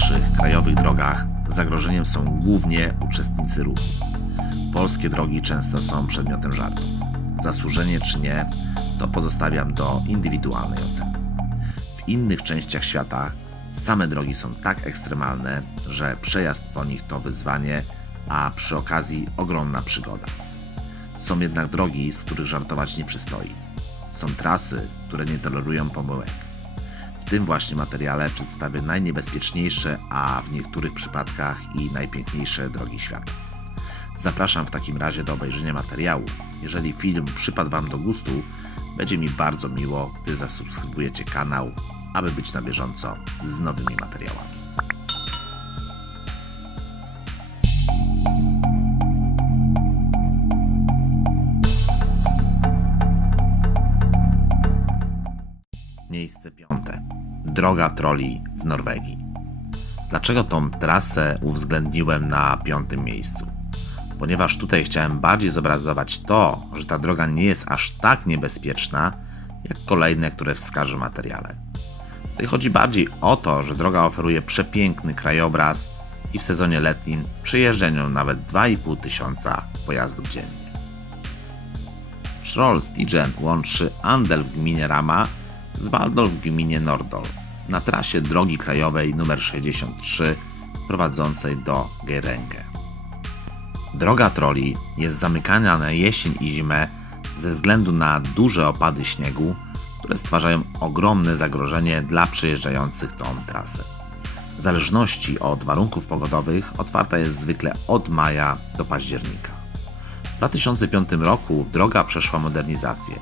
naszych krajowych drogach zagrożeniem są głównie uczestnicy ruchu. Polskie drogi często są przedmiotem żartu. Zasłużenie czy nie, to pozostawiam do indywidualnej oceny. W innych częściach świata same drogi są tak ekstremalne, że przejazd po nich to wyzwanie, a przy okazji ogromna przygoda. Są jednak drogi, z których żartować nie przystoi. Są trasy, które nie tolerują pomyłek. W tym właśnie materiale przedstawię najniebezpieczniejsze, a w niektórych przypadkach i najpiękniejsze drogi świata. Zapraszam w takim razie do obejrzenia materiału. Jeżeli film przypadł Wam do gustu, będzie mi bardzo miło, gdy zasubskrybujecie kanał, aby być na bieżąco z nowymi materiałami. Droga troli w Norwegii. Dlaczego tą trasę uwzględniłem na piątym miejscu? Ponieważ tutaj chciałem bardziej zobrazować to, że ta droga nie jest aż tak niebezpieczna, jak kolejne, które wskażę w materiale. Tutaj chodzi bardziej o to, że droga oferuje przepiękny krajobraz i w sezonie letnim przyjeżdża nią nawet 2,5 tysiąca pojazdów dziennie. Schroll-Stigen łączy Andel w gminie Rama z Waldol w gminie Nordol na trasie drogi krajowej nr 63 prowadzącej do Gerenge. Droga troli jest zamykana na jesień i zimę ze względu na duże opady śniegu, które stwarzają ogromne zagrożenie dla przejeżdżających tą trasę. W zależności od warunków pogodowych otwarta jest zwykle od maja do października. W 2005 roku droga przeszła modernizację.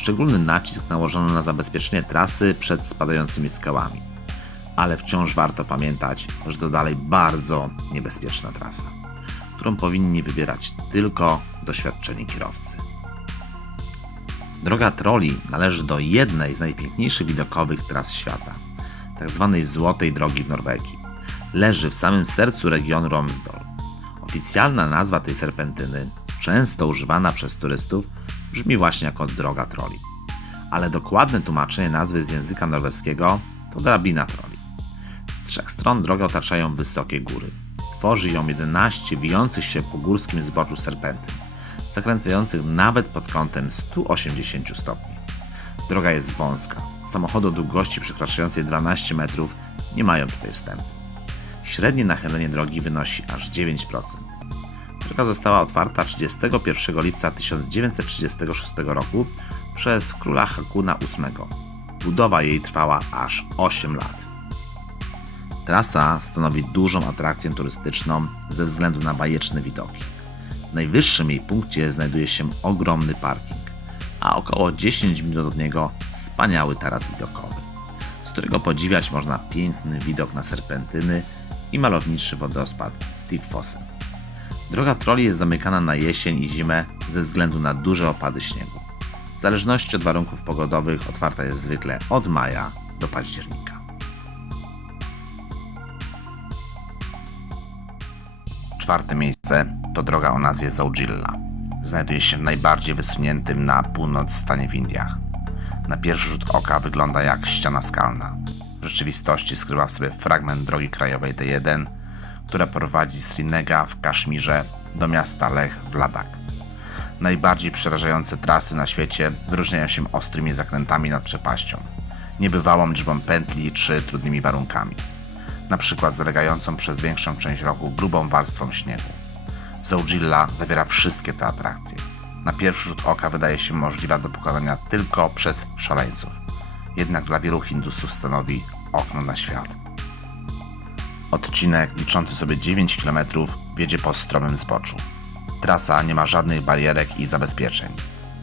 Szczególny nacisk nałożono na zabezpieczenie trasy przed spadającymi skałami. Ale wciąż warto pamiętać, że to dalej bardzo niebezpieczna trasa, którą powinni wybierać tylko doświadczeni kierowcy. Droga troli należy do jednej z najpiękniejszych widokowych tras świata, tzw. Złotej Drogi w Norwegii. Leży w samym sercu regionu Romsdal. Oficjalna nazwa tej serpentyny, często używana przez turystów, brzmi właśnie jako droga troli. Ale dokładne tłumaczenie nazwy z języka norweskiego to drabina troli. Z trzech stron drogę otaczają wysokie góry. Tworzy ją 11 wijących się po górskim zboczu serpentyn, zakręcających nawet pod kątem 180 stopni. Droga jest wąska. Samochody o długości przekraczającej 12 metrów nie mają tutaj wstępu. Średnie nachylenie drogi wynosi aż 9%. Droga została otwarta 31 lipca 1936 roku przez króla Hakuna VIII. Budowa jej trwała aż 8 lat. Trasa stanowi dużą atrakcję turystyczną ze względu na bajeczne widoki. W najwyższym jej punkcie znajduje się ogromny parking, a około 10 minut od niego wspaniały taras widokowy, z którego podziwiać można piękny widok na serpentyny i malowniczy wodospad Stigfossen. Droga troli jest zamykana na jesień i zimę ze względu na duże opady śniegu. W zależności od warunków pogodowych otwarta jest zwykle od maja do października. Czwarte miejsce to droga o nazwie Zaujilla. Znajduje się w najbardziej wysuniętym na północ stanie w Indiach. Na pierwszy rzut oka wygląda jak ściana skalna. W rzeczywistości skrywa w sobie fragment drogi krajowej D1, która prowadzi Srinega w Kaszmirze do miasta Lech w Ladakh. Najbardziej przerażające trasy na świecie wyróżniają się ostrymi zakrętami nad przepaścią, niebywałą liczbą pętli czy trudnymi warunkami, na przykład zalegającą przez większą część roku grubą warstwą śniegu. Zaujilla zawiera wszystkie te atrakcje. Na pierwszy rzut oka wydaje się możliwa do pokonania tylko przez szaleńców, jednak dla wielu Hindusów stanowi okno na świat. Odcinek liczący sobie 9 km wiedzie po stromym zboczu. Trasa nie ma żadnych barierek i zabezpieczeń.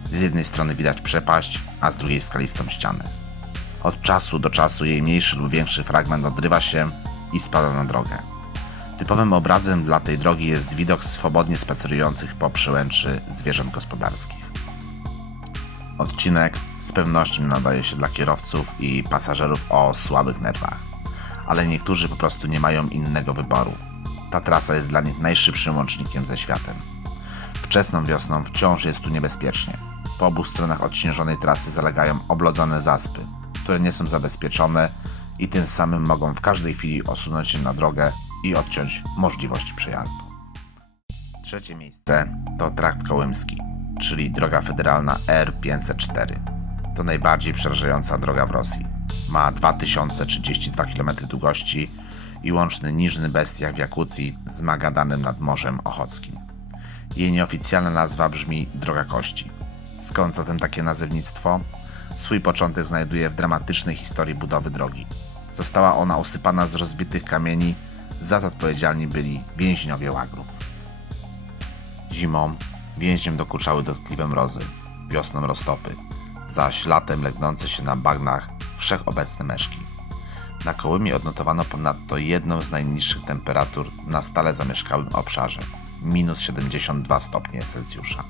Z jednej strony widać przepaść, a z drugiej skalistą ścianę. Od czasu do czasu jej mniejszy lub większy fragment odrywa się i spada na drogę. Typowym obrazem dla tej drogi jest widok swobodnie spacerujących po przełęczy zwierząt gospodarskich. Odcinek z pewnością nadaje się dla kierowców i pasażerów o słabych nerwach, ale niektórzy po prostu nie mają innego wyboru. Ta trasa jest dla nich najszybszym łącznikiem ze światem. Wczesną wiosną wciąż jest tu niebezpiecznie. Po obu stronach odśnieżonej trasy zalegają oblodzone zaspy, które nie są zabezpieczone i tym samym mogą w każdej chwili osunąć się na drogę i odciąć możliwość przejazdu. Trzecie miejsce to trakt kołymski, czyli droga federalna R504. To najbardziej przerażająca droga w Rosji. Ma 2032 km długości i łączny Niżny Bestiach w Jakucji z Magadanem nad Morzem Ochockim. Jej nieoficjalna nazwa brzmi Droga Kości. Skąd zatem takie nazewnictwo? Swój początek znajduje w dramatycznej historii budowy drogi. Została ona usypana z rozbitych kamieni, za to odpowiedzialni byli więźniowie łagrów. Zimą więźniem dokuczały dotkliwe mrozy, wiosną roztopy, zaś latem legnące się na bagnach wszechobecne meszki. Na Kołymie odnotowano ponadto jedną z najniższych temperatur na stale zamieszkałym obszarze minus 72 stopnie Celsjusza.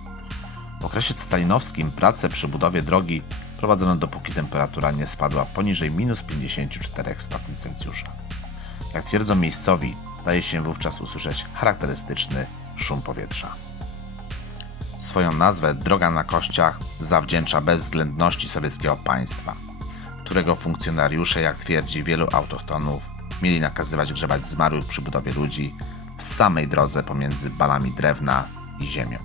W okresie stalinowskim prace przy budowie drogi prowadzono dopóki temperatura nie spadła poniżej minus 54 stopni Celsjusza. Jak twierdzą miejscowi, daje się wówczas usłyszeć charakterystyczny szum powietrza. Swoją nazwę Droga na Kościach zawdzięcza bezwzględności sowieckiego państwa, którego funkcjonariusze, jak twierdzi wielu autochtonów, mieli nakazywać grzebać zmarłych przy budowie ludzi w samej drodze pomiędzy balami drewna i ziemią.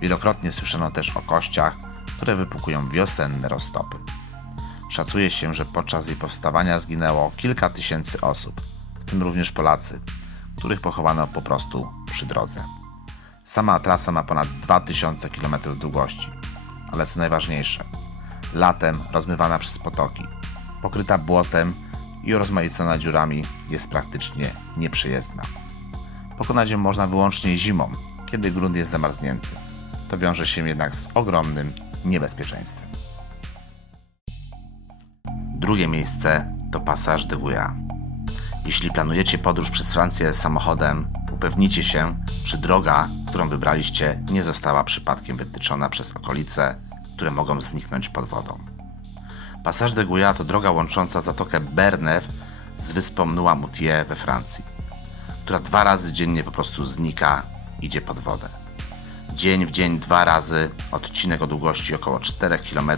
Wielokrotnie słyszano też o kościach, które wypukują wiosenne roztopy. Szacuje się, że podczas jej powstawania zginęło kilka tysięcy osób, w tym również Polacy, których pochowano po prostu przy drodze. Sama trasa ma ponad 2000 km długości, ale co najważniejsze, latem rozmywana przez potoki, pokryta błotem i rozmaicona dziurami jest praktycznie nieprzyjezdna. Pokonać ją można wyłącznie zimą, kiedy grunt jest zamarznięty. To wiąże się jednak z ogromnym niebezpieczeństwem. Drugie miejsce to Passage de Goya. Jeśli planujecie podróż przez Francję samochodem, upewnijcie się, czy droga, którą wybraliście, nie została przypadkiem wytyczona przez okolice, które mogą zniknąć pod wodą. Passage de Goya to droga łącząca zatokę Bernève z wyspą Noirmoutier we Francji, która dwa razy dziennie po prostu znika, idzie pod wodę. Dzień w dzień dwa razy odcinek o długości około 4 km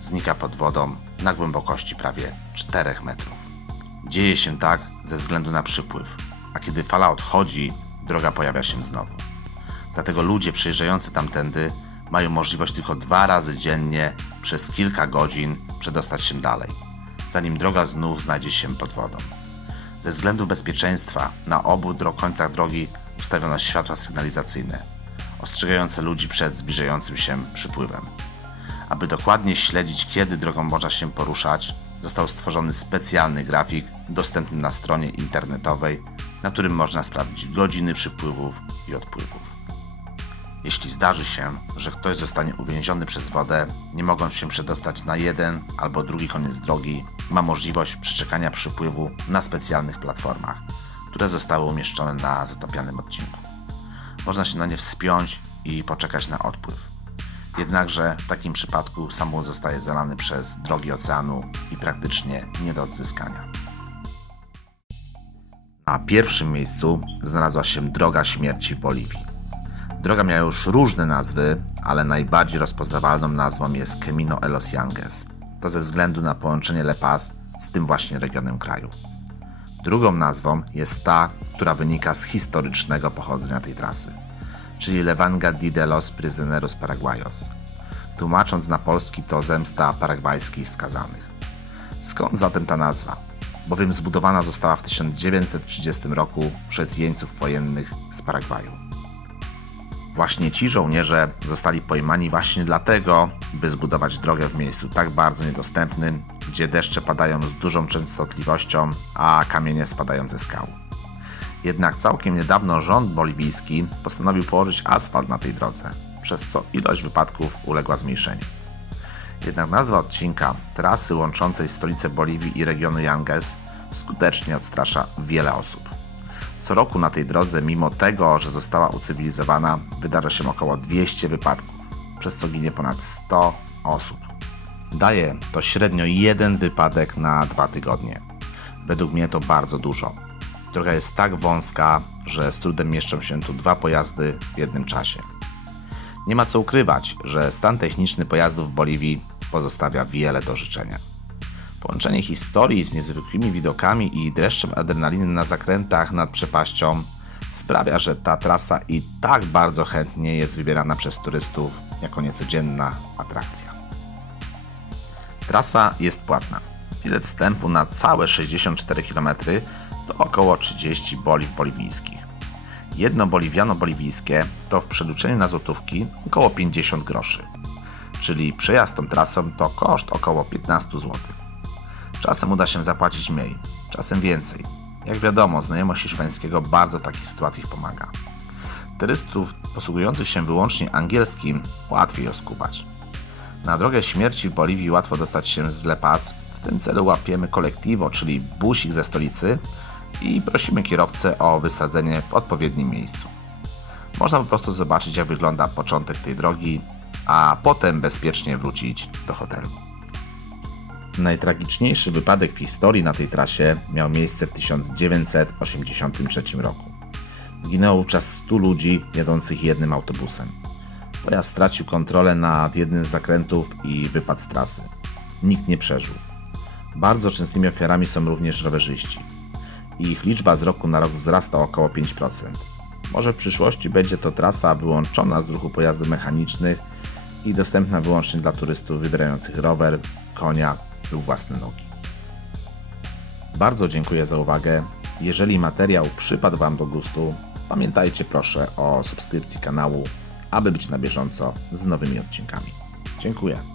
znika pod wodą na głębokości prawie 4 metrów. Dzieje się tak ze względu na przypływ, a kiedy fala odchodzi, droga pojawia się znowu. Dlatego ludzie przejeżdżający tamtędy mają możliwość tylko dwa razy dziennie przez kilka godzin przedostać się dalej, zanim droga znów znajdzie się pod wodą. Ze względu bezpieczeństwa na obu dro- końcach drogi ustawiono światła sygnalizacyjne, ostrzegające ludzi przed zbliżającym się przypływem. Aby dokładnie śledzić, kiedy drogą można się poruszać, został stworzony specjalny grafik dostępny na stronie internetowej, na którym można sprawdzić godziny przypływów i odpływów. Jeśli zdarzy się, że ktoś zostanie uwięziony przez wodę, nie mogąc się przedostać na jeden albo drugi koniec drogi, ma możliwość przeczekania przypływu na specjalnych platformach, które zostały umieszczone na zatopianym odcinku. Można się na nie wspiąć i poczekać na odpływ. Jednakże w takim przypadku samochód zostaje zalany przez drogi oceanu i praktycznie nie do odzyskania. Na pierwszym miejscu znalazła się Droga Śmierci w Boliwii. Droga miała już różne nazwy, ale najbardziej rozpoznawalną nazwą jest Camino de los Yanges. To ze względu na połączenie La Paz z tym właśnie regionem kraju. Drugą nazwą jest ta, która wynika z historycznego pochodzenia tej trasy, czyli Levanga de los Prisioneros Paraguayos. Tłumacząc na polski to zemsta paragwajskich skazanych. Skąd zatem ta nazwa? Bowiem zbudowana została w 1930 roku przez jeńców wojennych z Paragwaju. Właśnie ci żołnierze zostali pojmani właśnie dlatego, by zbudować drogę w miejscu tak bardzo niedostępnym, gdzie deszcze padają z dużą częstotliwością, a kamienie spadają ze skał. Jednak całkiem niedawno rząd boliwijski postanowił położyć asfalt na tej drodze, przez co ilość wypadków uległa zmniejszeniu. Jednak nazwa odcinka trasy łączącej stolicę Boliwii i regionu Yanges skutecznie odstrasza wiele osób. Co roku na tej drodze, mimo tego, że została ucywilizowana, wydarza się około 200 wypadków, przez co ginie ponad 100 osób. Daje to średnio jeden wypadek na dwa tygodnie. Według mnie to bardzo dużo. Droga jest tak wąska, że z trudem mieszczą się tu dwa pojazdy w jednym czasie. Nie ma co ukrywać, że stan techniczny pojazdów w Boliwii pozostawia wiele do życzenia. Połączenie historii z niezwykłymi widokami i dreszczem adrenaliny na zakrętach nad przepaścią sprawia, że ta trasa i tak bardzo chętnie jest wybierana przez turystów jako niecodzienna atrakcja. Trasa jest płatna. Bilet wstępu na całe 64 km to około 30 boliw boliwijskich. Jedno boliwiano boliwijskie to w przeliczeniu na złotówki około 50 groszy, czyli przejazd tą trasą to koszt około 15 zł. Czasem uda się zapłacić mniej, czasem więcej. Jak wiadomo, znajomość hiszpańskiego bardzo w takich sytuacjach pomaga. Turystów posługujących się wyłącznie angielskim łatwiej oskubać. Na drogę śmierci w Boliwii łatwo dostać się z Le Paz. W tym celu łapiemy kolektivo, czyli busik ze stolicy i prosimy kierowcę o wysadzenie w odpowiednim miejscu. Można po prostu zobaczyć, jak wygląda początek tej drogi, a potem bezpiecznie wrócić do hotelu. Najtragiczniejszy wypadek w historii na tej trasie miał miejsce w 1983 roku. Zginęło wówczas 100 ludzi jadących jednym autobusem. Pojazd stracił kontrolę nad jednym z zakrętów i wypadł z trasy. Nikt nie przeżył. Bardzo częstymi ofiarami są również rowerzyści. Ich liczba z roku na rok wzrasta o około 5%. Może w przyszłości będzie to trasa wyłączona z ruchu pojazdów mechanicznych i dostępna wyłącznie dla turystów wybierających rower, konia lub własne nogi. Bardzo dziękuję za uwagę. Jeżeli materiał przypadł Wam do gustu, pamiętajcie proszę o subskrypcji kanału, aby być na bieżąco z nowymi odcinkami. Dziękuję.